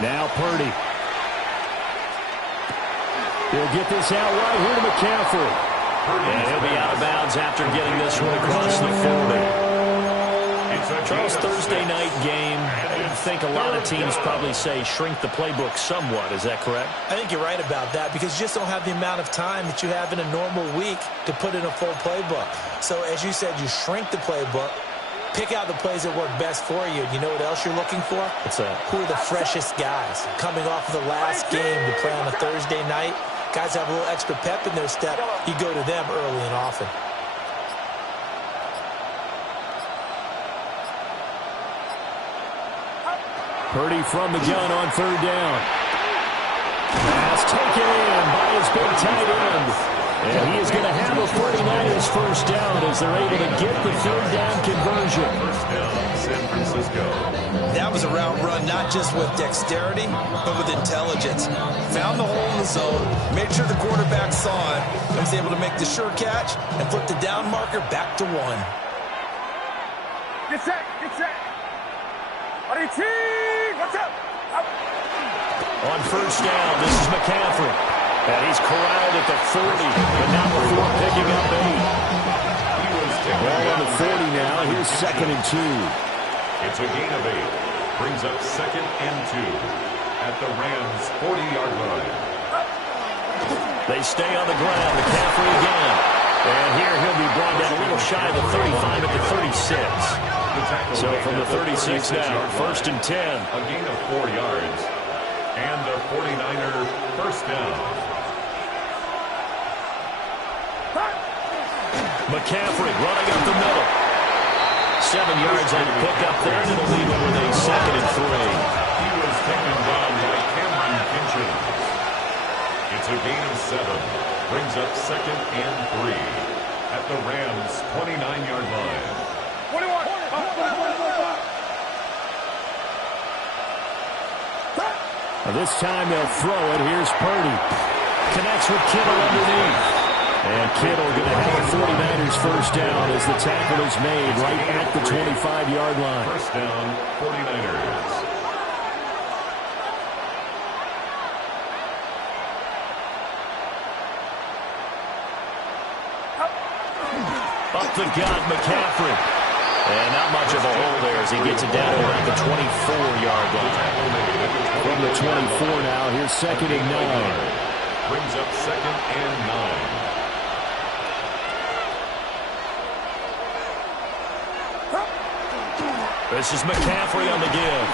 Now Purdy. He'll get this out right here to McCaffrey. And he'll be out of bounds after getting this one across the 40. Charles, Thursday night game, I think a lot of teams probably say shrink the playbook somewhat. Is that correct? I think you're right about that because you just don't have the amount of time that you have in a normal week to put in a full playbook. So as you said, you shrink the playbook, pick out the plays that work best for you. And you know what else you're looking for? What's that? Who are the freshest guys coming off of the last game to play on a Thursday night? Guys have a little extra pep in their step. You go to them early and often. Purdy from the gun on third down. Pass taken in by his big tight end. And he is going to have a 49ers first down as they're able to get the third down conversion. First down, San Francisco. That was a route run not just with dexterity, but with intelligence. Found the hole in the zone, made sure the quarterback saw it, and was able to make the sure catch and flip the down marker back to 1. Get set, get set. What's up? On first down, this is McCaffrey. And he's corralled at the 40, but not before picking up 8. Ball on the 40 now. Here's 2nd and 2. It's a gain of 8. Brings up 2nd and 2 at the Rams' 40-yard line. They stay on the ground. McCaffrey again. And here he'll be brought down a little shy of the 35 at the 36. So from the 36 now, 1st and 10. A gain of 4 yards. And the 49er first down. McCaffrey running up the middle. 7 yards on the pickup there, and it'll leave him with a 2nd and 3. He was taken down by Cameron Kinchen. It's a gain of 7. Brings up 2nd and 3 at the Rams' 29-yard line. 21. This time they'll throw it. Here's Purdy. Connects with Kittle underneath. And Kittle going to have a 49ers first down as the tackle is made right at the 25-yard line. First down, 49ers. Up the gut, McCaffrey. And not much of a hole there as he gets it down to around the 24-yard line. From the 24 now, here's 2nd and 9. Brings up 2nd and 9. This is McCaffrey on the give.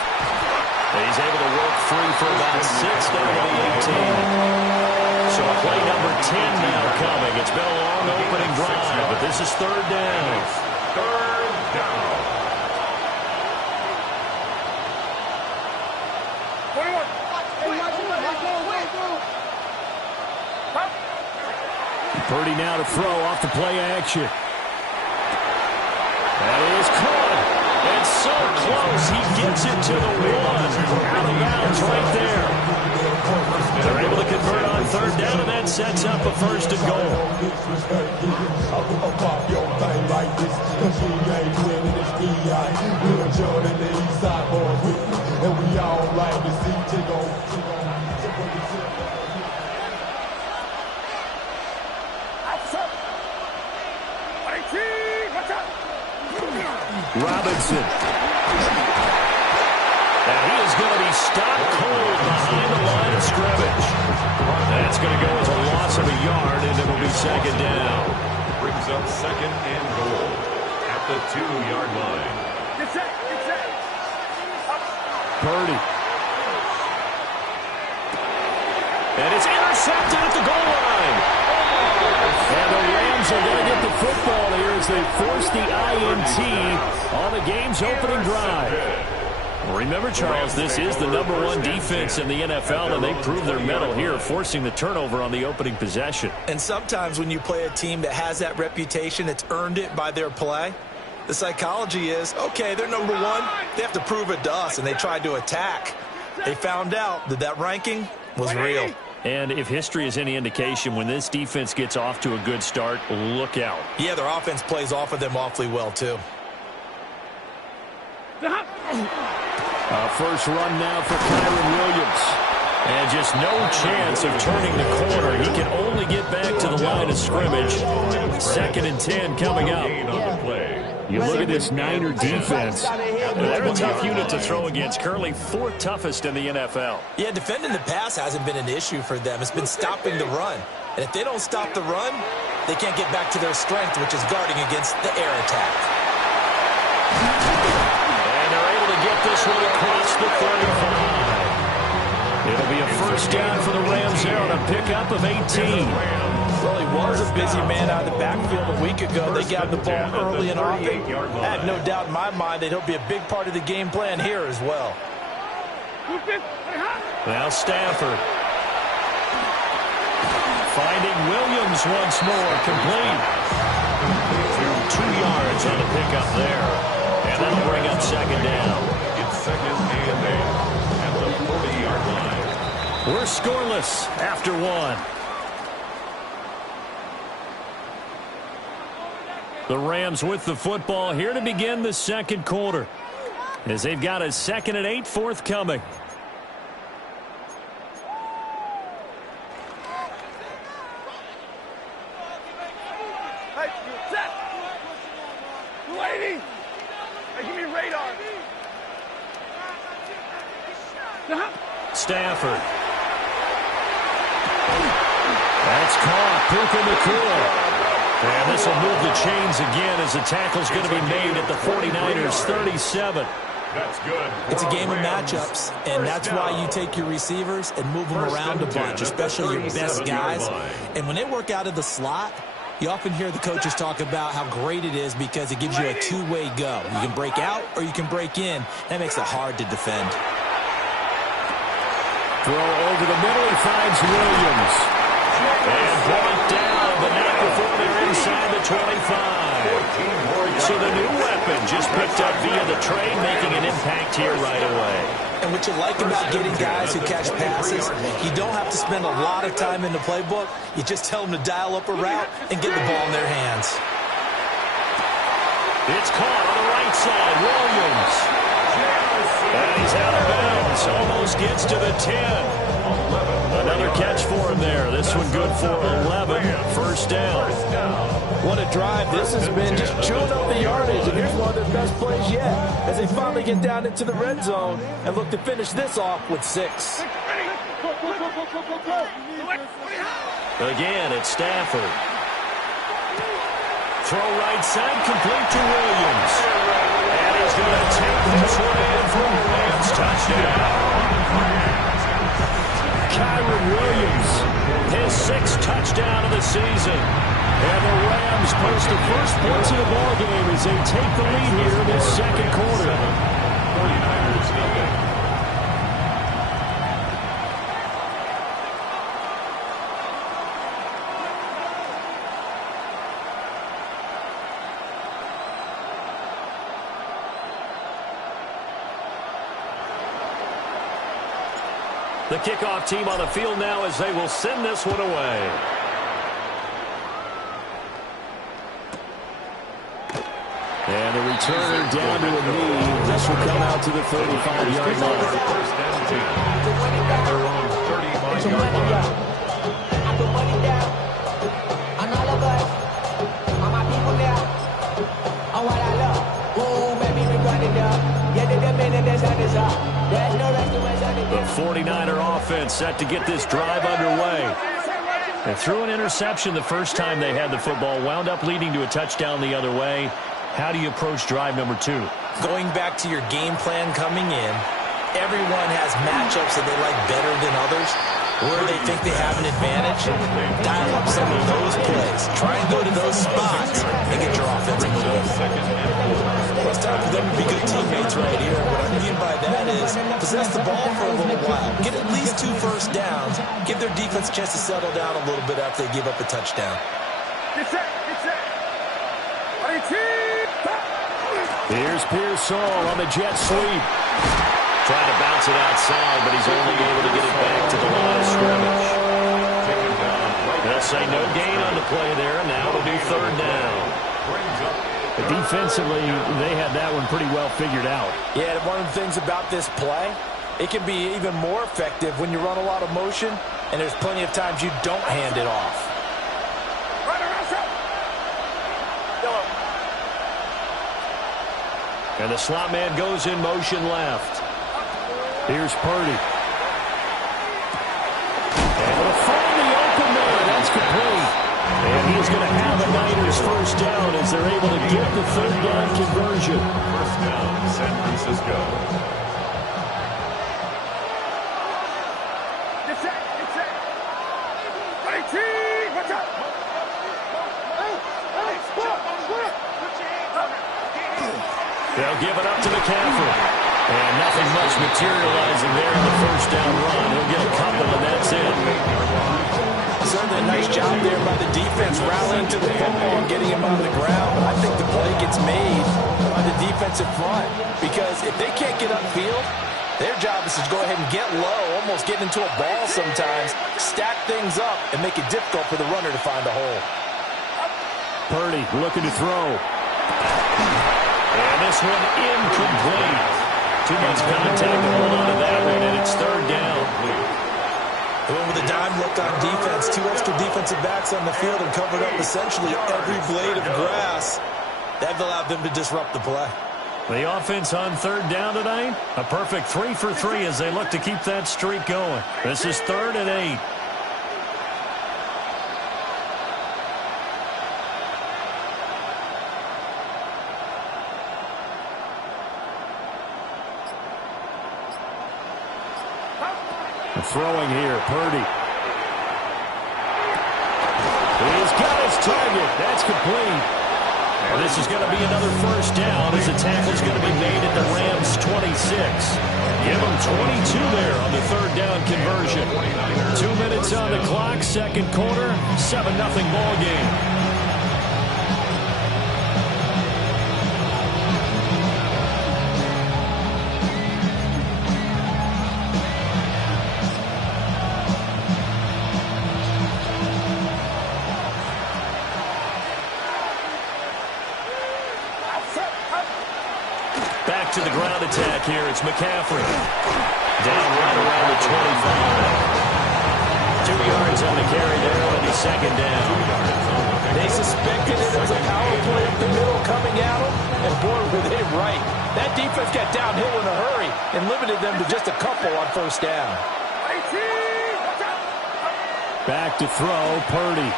He's able to work free for about 6 down to the 18. So play number 10 now coming. It's been a long opening drive, but this is 3rd down. 3rd down. 21. Purdy now to throw off the play action. That is caught. And so close, he gets it to the 1. Out of bounds right there. They're able to convert on 3rd down, and that sets up a 1st and goal. Robinson. And he is going to be stopped cold behind the line of scrimmage. That's going to go as a loss of a yard, and it will be 2nd down. Brings up 2nd and goal at the 2-yard line. Get set, get set. Purdy. And it's intercepted at the goal line. And the Rams are going to get the football here as they force the INT on the game's opening drive. Remember, Charles, this is the #1 defense in the NFL, and they proved their mettle here, forcing the turnover on the opening possession. And sometimes when you play a team that has that reputation, that's earned it by their play, the psychology is, okay, they're #1. They have to prove it to us, and they tried to attack. They found out that that ranking was real. And if history is any indication, when this defense gets off to a good start, look out. Yeah, their offense plays off of them awfully well, too. First run now for Kyron Williams. And just no chance of turning the corner. He can only get back to the line of scrimmage. 2nd and 10 coming up. You look at this Niner defense. They're a tough unit to throw against. Currently 4th toughest in the NFL. Yeah, defending the pass hasn't been an issue for them. It's been stopping the run. And if they don't stop the run, they can't get back to their strength, which is guarding against the air attack. And they're able to get this one across the 35. It'll be a first down for the Rams there on a pickup of 18. Well, he was a busy man out of the backfield a week ago. They got the ball early and often. I have no doubt in my mind that he'll be a big part of the game plan here as well. Now Stafford. Finding Williams once more, complete. 2 yards on the pickup there. And that'll bring up 2nd down. It's 2nd and 8 at the 40-yard line. We're scoreless after 1. The Rams with the football here to begin the 2nd quarter, as they've got a 2nd and 8 forthcoming. Hey, set. 280. Hey, give me radar. Stafford. That's caught. Puka Nacua. And this will move the chains again as the tackle's going to be made at the 49ers 37. That's good. It's a game of matchups, and that's why you take your receivers and move them around a bunch, especially your best guys. And when they work out of the slot, you often hear the coaches talk about how great it is because it gives you a two-way go. You can break out or you can break in. That makes it hard to defend. Throw over the middle. He finds Williams. And brought down, but not before they're inside the 25. So the new weapon just picked up via the trade, making an impact here right away. And what you like about getting guys who catch passes, you don't have to spend a lot of time in the playbook. You just tell them to dial up a route and get the ball in their hands. It's caught on the right side. Williams. And he's out of bounds. Almost gets to the 10. Another catch for him there. This one good for 11. First down. What a drive this has been, just chewing up the yardage, and here's one of their best plays yet as they finally get down into the red zone and look to finish this off with 6. Again, it's Stafford. Throw right side, complete to Williams. And he's going to take this one in for a Rams touchdown. Kyron Williams, his 6th touchdown of the season. And the Rams post the first points of the ball game as they take the lead here in this 2nd quarter. 49ers nothing. The kickoff team on the field now as they will send this one away. And the returner down to a knee. This will come out to the 35-yard line. First and 10 at their own 35-yard line. The 49er offense set to get this drive underway. They threw an interception the first time they had the football, wound up leading to a touchdown the other way. How do you approach drive number 2? Going back to your game plan coming in, everyone has matchups that they like better than others. Where they think they have an advantage, dial up some of those plays. Try and go to those spots and get your offense moving. Well, it's time for them to be good teammates right here. What I mean by that is possess the ball for a little while. Get at least 2 first downs. Give their defense a chance to settle down a little bit after they give up a touchdown. Get set, get set. Here's Pearsall on the jet sweep. Trying to bounce it outside, but he's only able to get it back to the line of scrimmage. They'll say no gain on the play there, and now it'll be 3rd down. Brings up But defensively, they had that one pretty well figured out. Yeah, and one of the things about this play, it can be even more effective when you run a lot of motion, and there's plenty of times you don't hand it off. And the slot man goes in motion left. Here's Purdy. And it'll find the open man. That's complete. And he's going to have a Niners first down as they're able to get the third down conversion. First down, San Francisco. Get set. Get set. Ready, team. Watch out. They'll give it up to McCaffrey. And nothing much materializing there in the first down run. He'll get a couple, and that's it. Certainly a nice job there by the defense rallying to the football and getting him on the ground. But I think the play gets made by the defensive front because if they can't get upfield, their job is to go ahead and get low, almost get into a ball sometimes, stack things up, and make it difficult for the runner to find a hole. Purdy looking to throw. And this one incomplete. Too much contact to hold on to that one, and it's third down. They went with a dime look on defense. Two extra defensive backs on the field and covered up essentially every blade of grass. That allowed them to disrupt the play. The offense on third down tonight, a perfect 3 for 3 as they look to keep that streak going. This is 3rd and 8. Throwing here, Purdy. He's got his target. That's complete. And this is going to be another first down as the tackle's going to be made at the Rams' 26. Give them 22 there on the third down conversion. 2 minutes on the clock, second quarter, 7-0 ball game. To the ground attack here. It's McCaffrey. Down right around the 25. 2 yards on the carry there on the second down. They suspected it was a power play up the middle coming at them, and boy, were they right. That defense got downhill in a hurry and limited them to just a couple on first down. Back to throw, Purdy.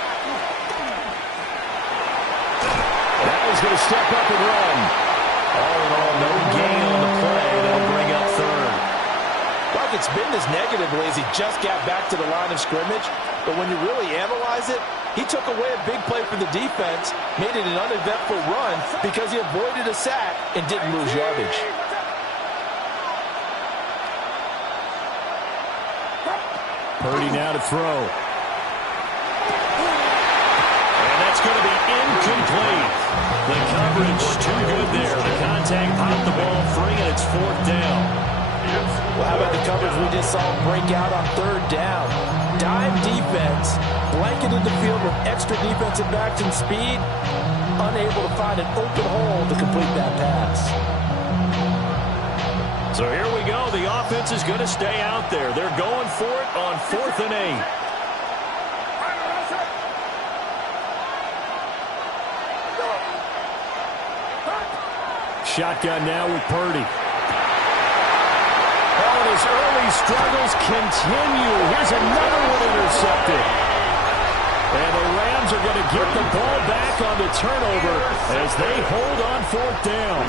That was going to step up and run. All in all, no gain on the play. That'll bring up third. Like it's been this negatively as he just got back to the line of scrimmage. But when you really analyze it, he took away a big play for the defense, made it an uneventful run because he avoided a sack and didn't lose yardage. Purdy now to throw. And that's going to be incomplete. The coverage too good there. The contact popped the ball free, and it's fourth down. Well, how about the coverage we just saw break out on third down? Dime defense, blanketed the field with extra defensive backs and speed, unable to find an open hole to complete that pass. So here we go. The offense is going to stay out there. They're going for it on 4th and 8. Shotgun now with Purdy. Oh, and his early struggles continue. Here's another one intercepted. And the Rams are going to get the ball back on the turnover as they hold on 4th down.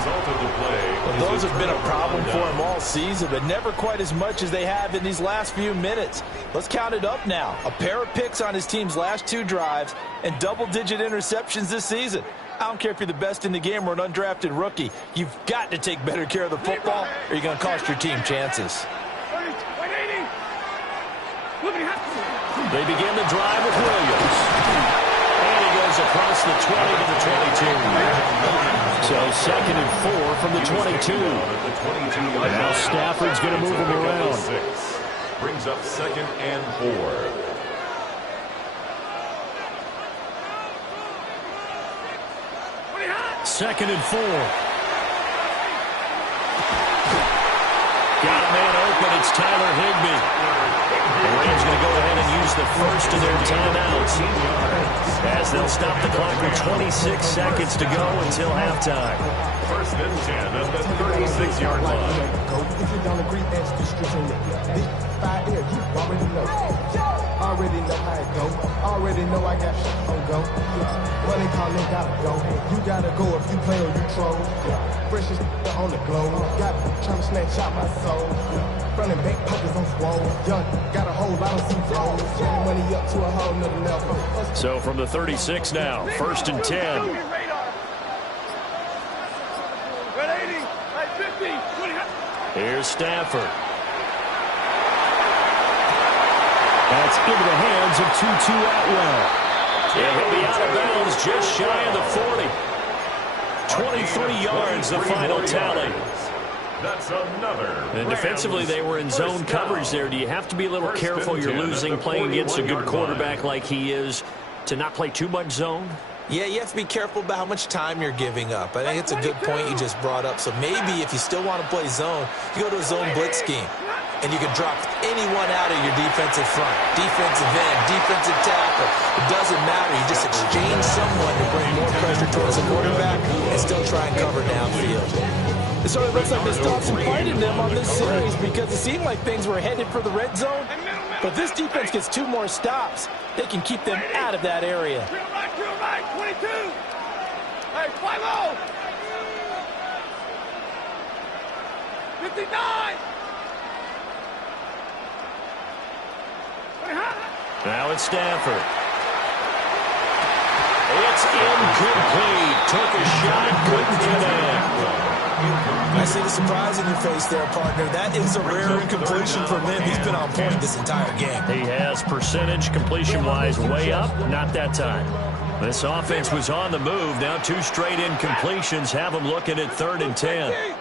Well, those have been a problem for him all season, but never quite as much as they have in these last few minutes. Let's count it up now. A pair of picks on his team's last 2 drives and double-digit interceptions this season. I don't care if you're the best in the game or an undrafted rookie. You've got to take better care of the football or you're going to cost your team chances. They begin the drive with Williams. And he goes across the 20 to the 22. So 2nd and 4 from the 22. And now Stafford's going to move him around. Brings up 2nd and 4. 2nd and 4. Got a man open. It's Tyler Higbee. The Rams going to go ahead and use the first of their timeouts as they'll stop the clock with 26 seconds to go until halftime. 1st and 10 at the 36-yard line. If you don't agree, ask the strict on the fire air, you already know. Already know how it go. Already know I got shit on go. Money calling, gotta go. You gotta go if you play or you troll. Freshest on the globe. Got trying to snatch out my soul. Running back pockets on swole. Young, got a whole lot of C-flows. Money up to a whole nother level. So from the 36 now, 1st and 10. Here's Stafford. That's into the hands of Tutu Atwell. And he'll be out of bounds just shy of the 40. 23 yards, the final tally. That's another. And defensively, they were in zone coverage there. Do you have to be a little careful? You're losing, playing against a good quarterback like he is, to not play too much zone? Yeah, you have to be careful about how much time you're giving up. I think it's a good point you just brought up. So maybe if you still want to play zone, you go to a zone blitz scheme. And you can drop anyone out of your defensive front. Defensive end, defensive tackle. It doesn't matter. You just exchange someone to bring more pressure towards the quarterback and still try and cover downfield. It sort of looks like they stopped some fight in them on this series because it seemed like things were headed for the red zone. But this defense gets 2 more stops. They can keep them out of that area. 22. Hey, 5-0. 59. Now it's Stafford. It's incomplete. Took a shot, couldn't connect. I see the surprise in your face there, partner. That is a rare incompletion from him. He's been on point this entire game. He has percentage completion-wise way up. Not that time. This offense was on the move. Now 2 straight incompletions have them looking at 3rd and 10.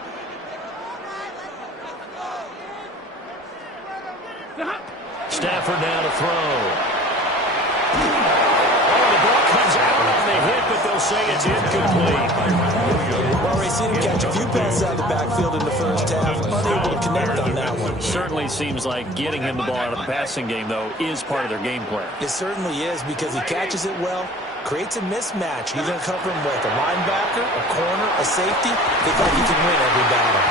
Stafford now to throw. Oh, the ball comes out on the hit, but they'll say it's incomplete. Well, we've seen him catch a few passes out of the backfield in the first half. Unable to connect on that one. Certainly seems like getting him the ball out of the passing game, though, is part of their game plan. It certainly is because he catches it well, creates a mismatch. You're going to cover him with a linebacker, a corner, a safety. They think he can win every battle.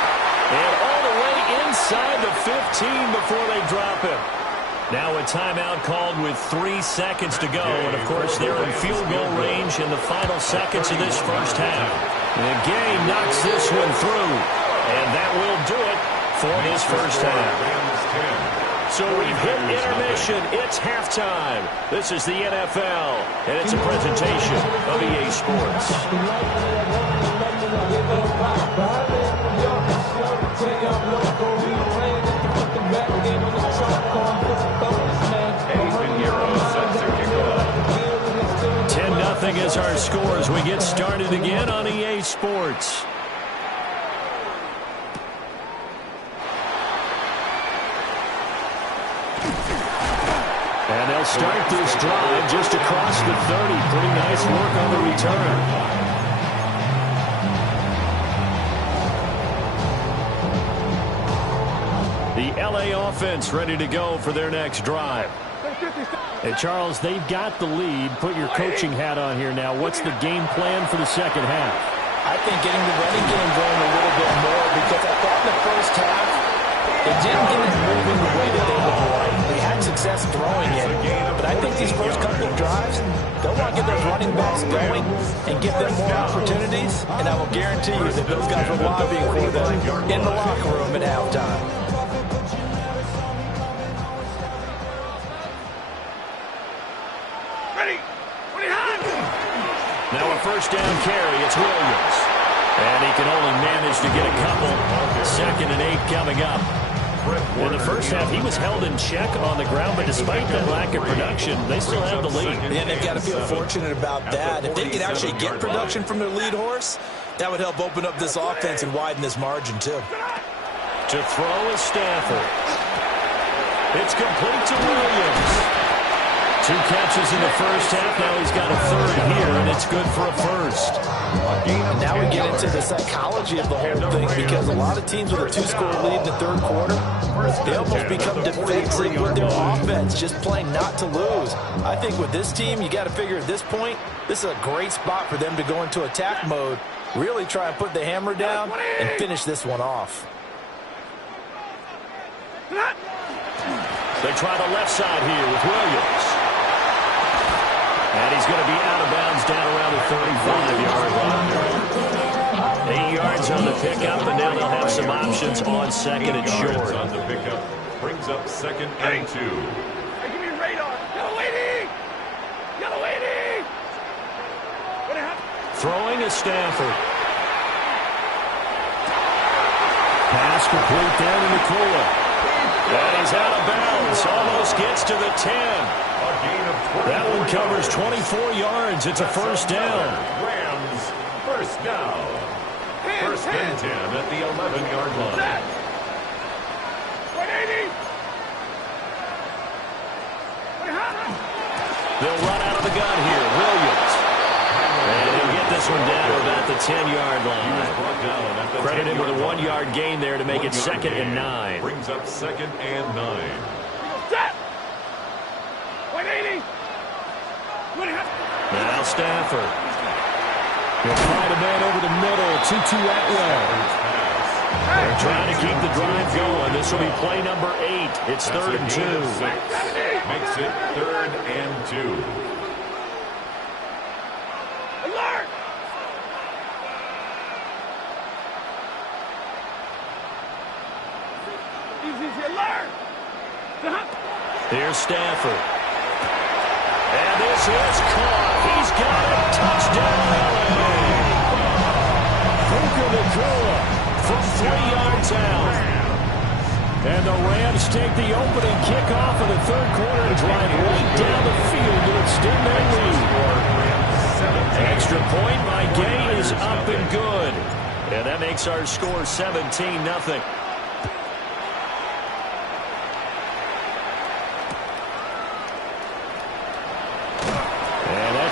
And all the way inside the 15 before they drop him. Now a timeout called with 3 seconds to go. And, of course, they're in field goal range in the final seconds of this first half. The game knocks this one through. And that will do it for this first half. So we've hit intermission. It's halftime. This is the NFL. And it's a presentation of EA Sports. Nothing is our score as we get started again on EA Sports. And they'll start this drive just across the 30. Pretty nice work on the return. The LA offense ready to go for their next drive. Hey, Charles, they've got the lead. Put your coaching hat on here now. What's the game plan for the second half? I think getting the running game going a little bit more because I thought in the first half they didn't get it moving the way that they would like. They had success throwing it, but I think these first couple of drives, they'll want to get those running backs going and give them more opportunities, and I will guarantee you that those guys were lobbying for them in the locker room at halftime. Now a first down carry, it's Williams. And he can only manage to get a couple. 2nd and 8 coming up. In the first half, he was held in check on the ground, but despite that lack of production, they still have the lead. And they've got to feel fortunate about that. If they can actually get production from their lead horse, that would help open up this offense and widen this margin, too. To throw is Stafford. It's complete to Williams. 2 catches in the first half. Now he's got a third here, and it's good for a first. And now we get into the psychology of the whole thing, because a lot of teams with a 2-score lead in the third quarter, they almost become defensive with their offense, just playing not to lose. I think with this team, you got to figure at this point, this is a great spot for them to go into attack mode, really try and put the hammer down and finish this one off. They try the left side here with Williams. And he's going to be out of bounds down around the 35-yard line. 8 yards on the pickup, and now they'll have some options on second and short. On the pickup brings up second and 2. Hey, give me radar. Yellow 80! Yellow 80! What happened? Throwing is Stafford. Pass complete down to Nicola. And he's out of bounds. Almost gets to the 10. That one covers 24 yards. It's a first down. Rams, first down. First and 10 at the 11-yard line. 180! They'll run out of the gun here. Williams. And he'll get this one down to about the 10-yard line. Credit him with a 1-yard gain there to make it second and 9. Brings up second and 9. Set! 180! Now Stafford. He'll find a man over the middle. 2-2 Atwell. They're trying to keep the drive going. This will be play number 8. It's third and 2. Makes it third and 2. Alert! Easy, alert! Here's Stafford. And this is caught. He's got it. Touchdown, LA. Puka Nacua from 3 yards out. And the Rams take the opening kickoff of the third quarter and drive right down the field to extend their lead. Extra point by Gay is up and good. And that makes our score 17-0.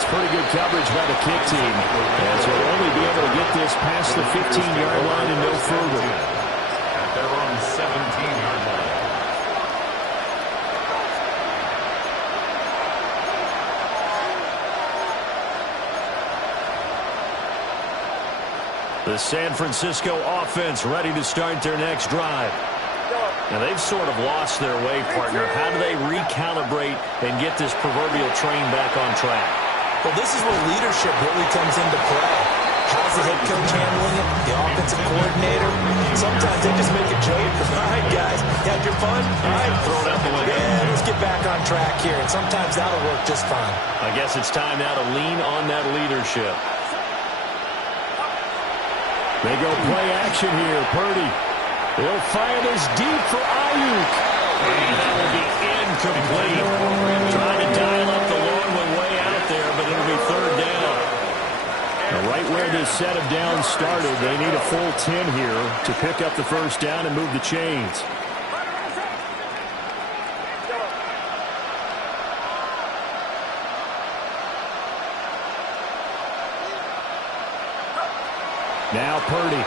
Pretty good coverage by the kick team, as they'll only be able to get this past the 15-yard line and no further. At their own 17-yard line. The San Francisco offense ready to start their next drive. Now, they've sort of lost their way, partner. How do they recalibrate and get this proverbial train back on track? Well, this is where leadership really comes into play. How's the head coach handling it? The offensive coordinator? Sometimes they just make a joke. All right, guys, had your fun? All right, throw it out the window. Yeah, let's get back on track here. And sometimes that'll work just fine. I guess it's time now to lean on that leadership. They go play action here. Purdy. They'll fire this deep for Ayuk. And that will be incomplete. Trying to dial up the long one way out there, but it'll be third down. Now, right where this set of downs started, they need a full 10 here to pick up the first down and move the chains. Now Purdy.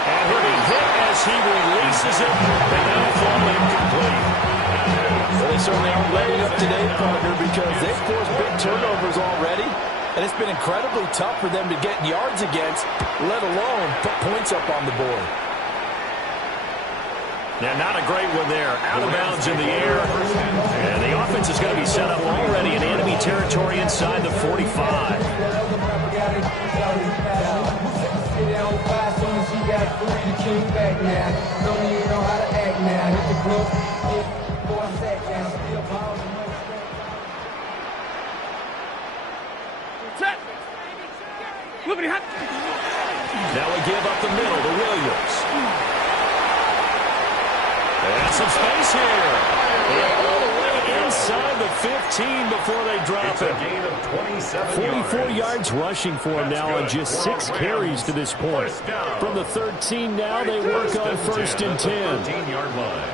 And he'll be hit as he releases it, and that'll fall incomplete. Well, they certainly aren't letting up today, partner, because they've forced big turnovers already, and it's been incredibly tough for them to get yards against, let alone put points up on the board. Now, not a great one there. Out of bounds in the air. And the offense is going to be set up already in enemy territory inside the 45. Now we give up the middle to Williams. And some space here. And all the way inside the 15 before they drop it. Gain of 27 44 yards rushing for him now on just 6 carries to this point. From the 13 now, they work on first and 10. 13-yard line.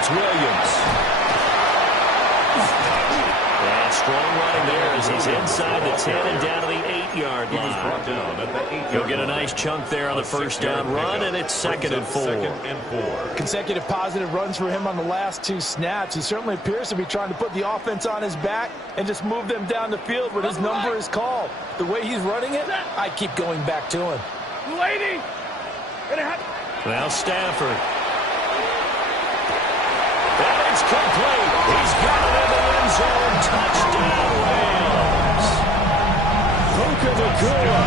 it's Williams. And strong running there as he's inside the 10 and down to the 8-yard line. He'll get a nice chunk there on the first down run, and it's 2nd and 4. Consecutive positive runs for him on the last 2 snaps. He certainly appears to be trying to put the offense on his back and just move them down the field when his number is called. The way he's running it, I keep going back to him. Now Stafford. And it's complete. He's got it in the end zone. Touchdown, Rams. Puka Nacua,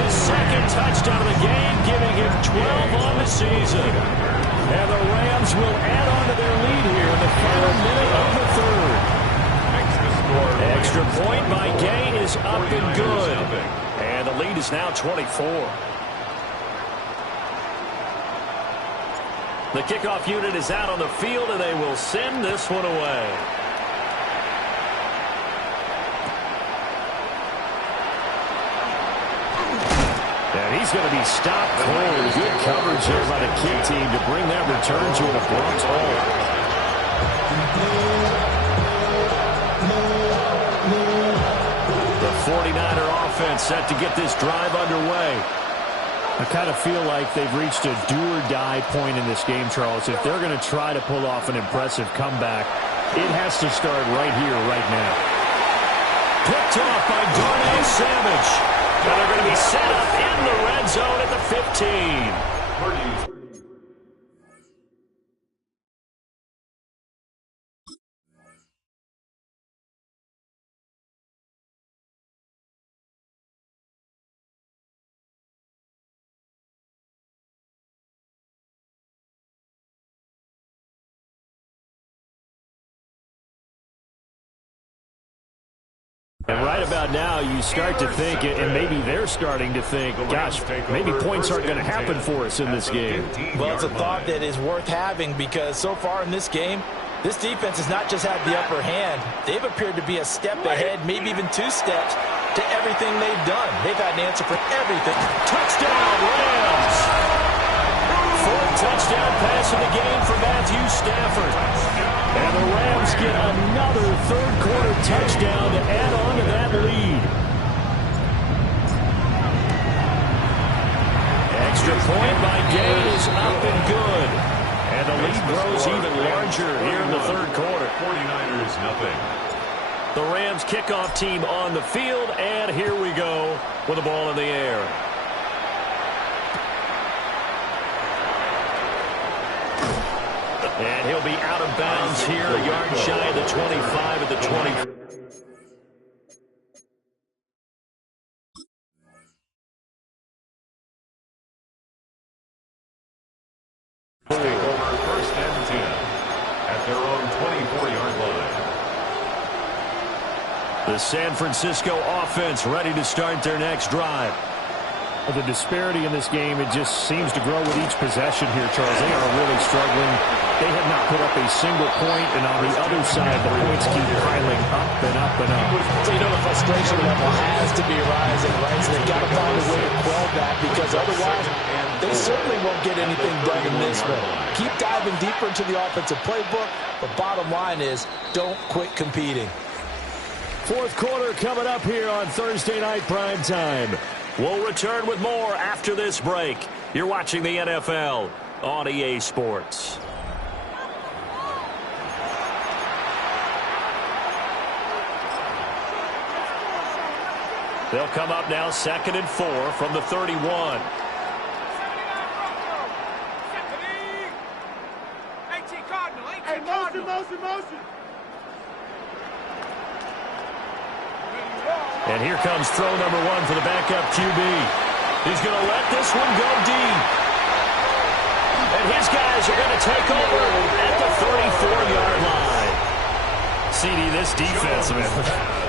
his 2nd touchdown of the game, giving him 12 on the season. And the Rams will add on to their lead here in the final minute of the 3rd. Extra point by Gay is up and good. And the lead is now 24. The kickoff unit is out on the field, and they will send this one away. And he's going to be stopped cold. Good coverage there by the kick team to bring that return to an abrupt halt. The 49er offense set to get this drive underway. I kind of feel like they've reached a do-or-die point in this game, Charles. If they're going to try to pull off an impressive comeback, it has to start right here, right now. Picked off by Darnell Savage. Now they're going to be set up in the red zone at the 15. And right about now, you start to think, and maybe they're starting to think, gosh, maybe points aren't going to happen for us in this game. Well, it's a thought that is worth having because so far in this game, this defense has not just had the upper hand. They've appeared to be a step ahead, maybe even 2 steps to everything they've done. They've had an answer for everything. Touchdown, Rams! 4th touchdown pass of the game for Matthew Stafford. And the Rams get another 3rd-quarter touchdown to add on to that lead. Extra point by Gay is up and good. And the lead grows even larger here in the 3rd quarter. 49ers nothing. The Rams kickoff team on the field, and here we go with the ball in the air. And he'll be out of bounds here, a yard shy of the 25 at the 20. Take over 1st and 10 at their own 24-yard line. The San Francisco offense ready to start their next drive. The disparity in this game, it just seems to grow with each possession here, Charles. They are really struggling. They have not put up a single point, and on the other side, the points keep piling up and up and up. So you know the frustration level has to be rising, right? So they've got to find a way to quell that because otherwise they certainly won't get anything done in this one. Keep diving deeper into the offensive playbook, but bottom line is don't quit competing. 4th quarter coming up here on Thursday Night Prime Time. We'll return with more after this break. You're watching the NFL on EA Sports. They'll come up now 2nd and 4 from the 31. Hey, motion. And here comes throw number 1 for the backup QB. He's going to let this one go deep. And his guys are going to take over at the 34-yard line. CD, this defense, man,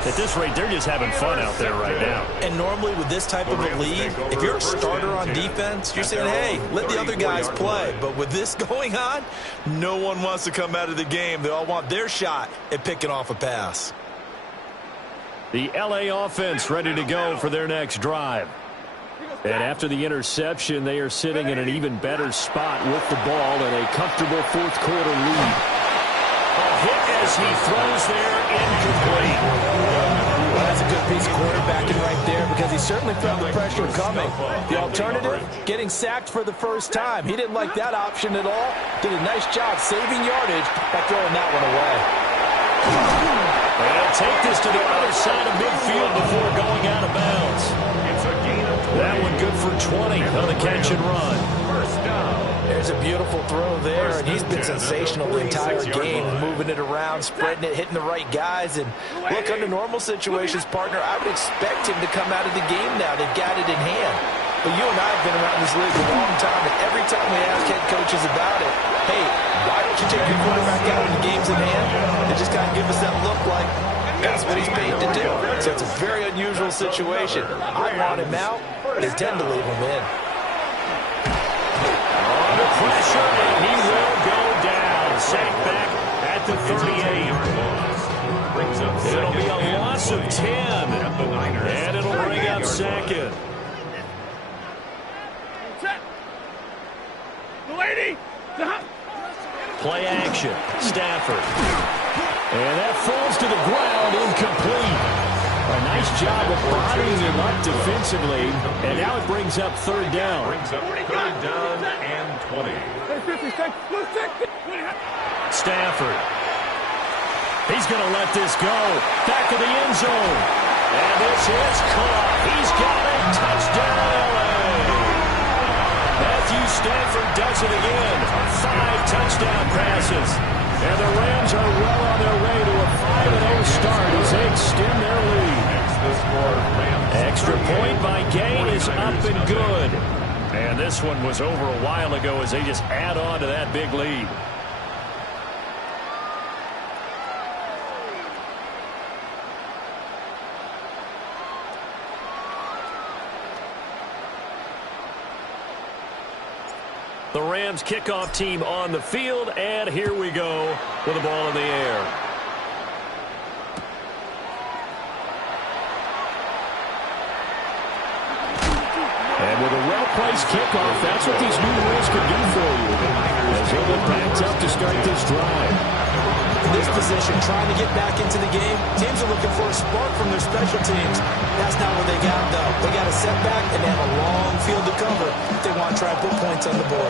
at this rate, they're just having fun out there right now. And normally with this type of a lead, if you're a starter on defense, you're saying, hey, let the other guys play. But with this going on, no one wants to come out of the game. They all want their shot at picking off a pass. The LA offense ready to go for their next drive. And after the interception, they are sitting in an even better spot with the ball and a comfortable 4th quarter lead. A hit as he throws there, incomplete. Well, that's a good piece of quarterbacking right there because he certainly felt the pressure coming. The alternative, getting sacked for the first time. He didn't like that option at all. Did a nice job saving yardage by throwing that one away. They'll take this to the other side of midfield before going out of bounds. It's a gain of 20. That one good for 20 on the catch and run. First down. There's a beautiful throw there, and he's been sensational the entire game, moving it around, spreading it, hitting the right guys. And look, under normal situations, partner, I would expect him to come out of the game now. They've got it in hand. But you and I have been around this league a long time, and every time we ask head coaches about it, hey, why don't you take your quarterback out when the game's in hand? They just kind of give us that look like that's what he's paid to do. So it's a very unusual situation. I want him out. They tend to leave him in. Under pressure, and he will go down. Sacked back at the 38. It'll be a loss of 10. And it'll bring up second. Play action. Stafford. And that falls to the ground, incomplete. A nice job of bodying him up defensively. And now it brings up third down. Brings up third down and 20. Stafford. He's going to let this go. Back to the end zone. And this is caught. He's got it. Touchdown, LA. Matthew Stafford does it again. 5 touchdown passes. And the Rams are well on their way to a 5-0 start as they extend their lead. Extra point by Gain is up and good. And this one was over a while ago as they just add on to that big lead. The Rams kickoff team on the field, and here we go with the ball in the air. And with a well-placed kickoff, that's what these new rules can do for you. As they look backed up to start this drive. In this position, trying to get back into the game, teams are looking for a spark from their special teams. That's not what they got, though. They got a setback, and they have a long field to cover if they want to try and put points on the board.